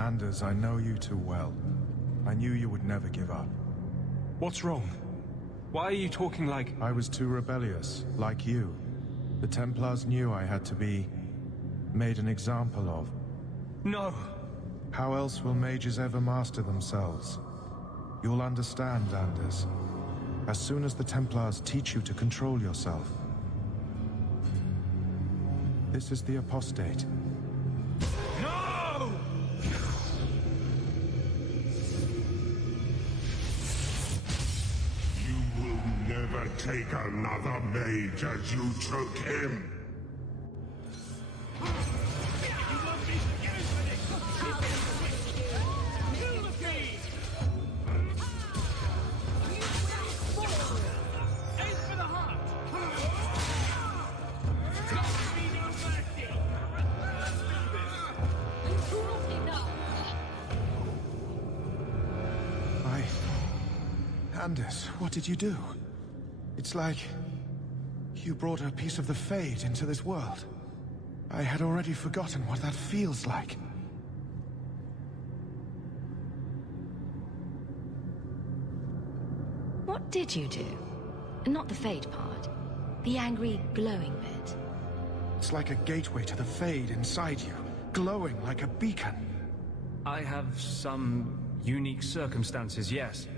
Anders, I know you too well. I knew you would never give up. What's wrong? Why are you talking like... I was too rebellious, like you. The Templars knew I had to be made an example of. No! How else will mages ever master themselves? You'll understand, Anders. As soon as the Templars teach you to control yourself. This is the apostate. No! You will never take another mage as you took him. Anders, what did you do? It's like you brought a piece of the Fade into this world. I had already forgotten what that feels like. What did you do? Not the Fade part. The angry, glowing bit. It's like a gateway to the Fade inside you, glowing like a beacon. I have some unique circumstances, yes.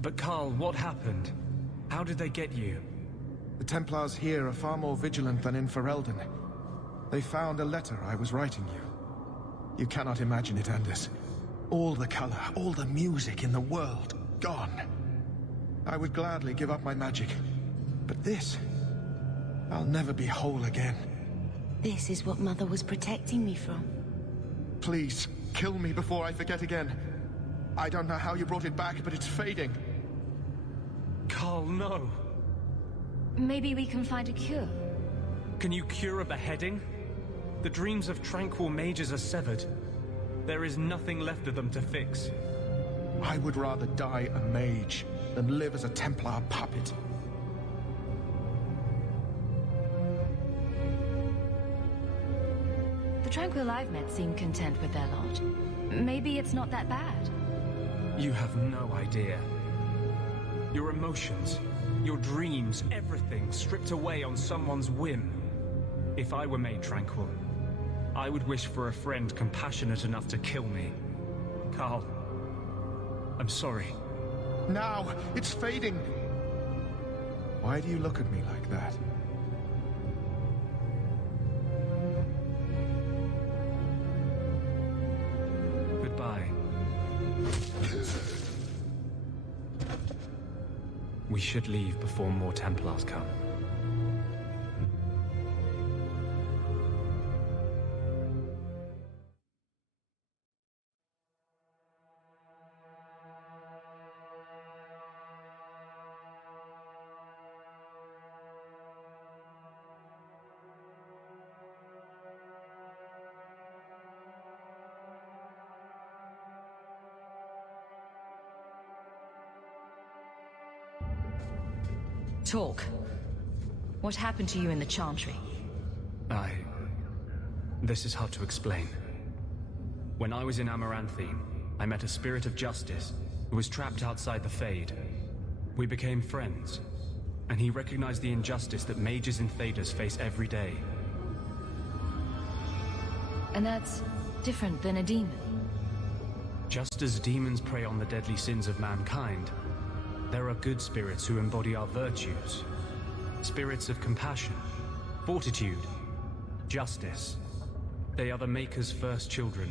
But Carl, what happened? How did they get you? The Templars here are far more vigilant than in Ferelden. They found a letter I was writing you. You cannot imagine it, Anders. All the color, all the music in the world, gone. I would gladly give up my magic. But this... I'll never be whole again. This is what Mother was protecting me from. Please, kill me before I forget again. I don't know how you brought it back, but it's fading. Carl, no. Maybe we can find a cure. Can you cure a beheading? The dreams of tranquil mages are severed. There is nothing left of them to fix. I would rather die a mage than live as a Templar puppet. The Tranquil I've met seem content with their lot. Maybe it's not that bad. You have no idea. Your emotions, your dreams, everything stripped away on someone's whim. If I were made tranquil, I would wish for a friend compassionate enough to kill me. Carl, I'm sorry. Now, it's fading! Why do you look at me like that? Goodbye. We should leave before more Templars come. Talk. What happened to you in the Chantry? This is hard to explain. When I was in Amaranthine, I met a spirit of justice who was trapped outside the Fade. We became friends, and he recognized the injustice that mages and Thaders face every day. And that's different than a demon. Just as demons prey on the deadly sins of mankind, there are good spirits who embody our virtues. Spirits of compassion, fortitude, justice. They are the Maker's first children,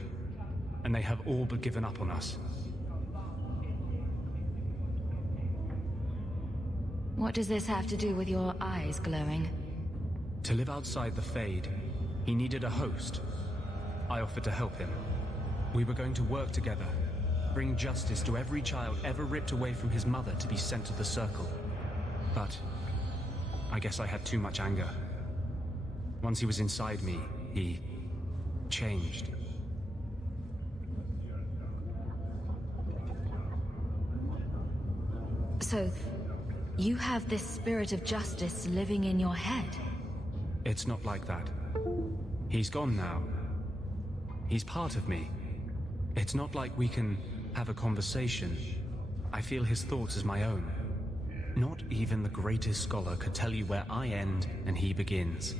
and they have all but given up on us. What does this have to do with your eyes glowing? To live outside the Fade, he needed a host. I offered to help him. We were going to work together, bring justice to every child ever ripped away from his mother to be sent to the Circle. But I guess I had too much anger. Once he was inside me, he changed. So, you have this spirit of justice living in your head? It's not like that. He's gone now. He's part of me. It's not like we can have a conversation. I feel his thoughts as my own. Not even the greatest scholar could tell you where I end and he begins.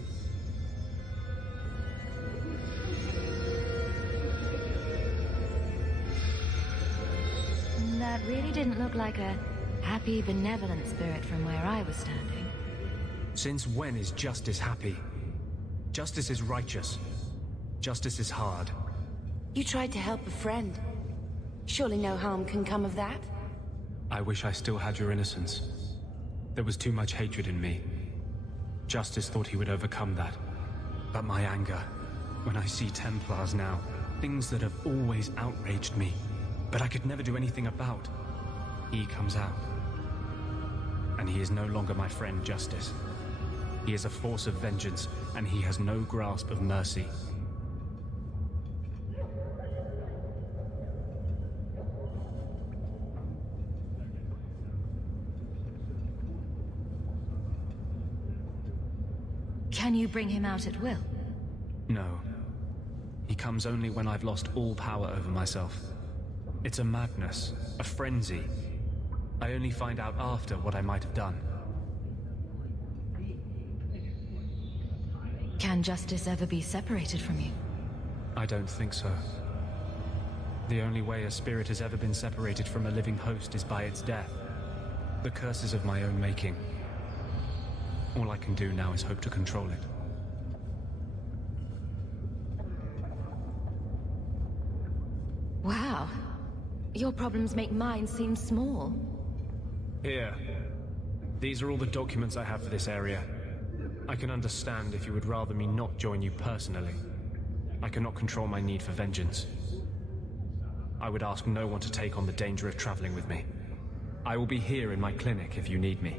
That really didn't look like a happy, benevolent spirit from where I was standing. Since when is justice happy? Justice is righteous. Justice is hard. You tried to help a friend. Surely no harm can come of that? I wish I still had your innocence. There was too much hatred in me. Justice thought he would overcome that. But my anger, when I see Templars now, things that have always outraged me, but I could never do anything about, he comes out. And he is no longer my friend, Justice. He is a force of vengeance, and he has no grasp of mercy. Can you bring him out at will? No. He comes only when I've lost all power over myself. It's a madness, a frenzy. I only find out after what I might have done. Can justice ever be separated from you? I don't think so. The only way a spirit has ever been separated from a living host is by its death. The curse is of my own making. All I can do now is hope to control it. Wow. Your problems make mine seem small. Here. These are all the documents I have for this area. I can understand if you would rather me not join you personally. I cannot control my need for vengeance. I would ask no one to take on the danger of traveling with me. I will be here in my clinic if you need me.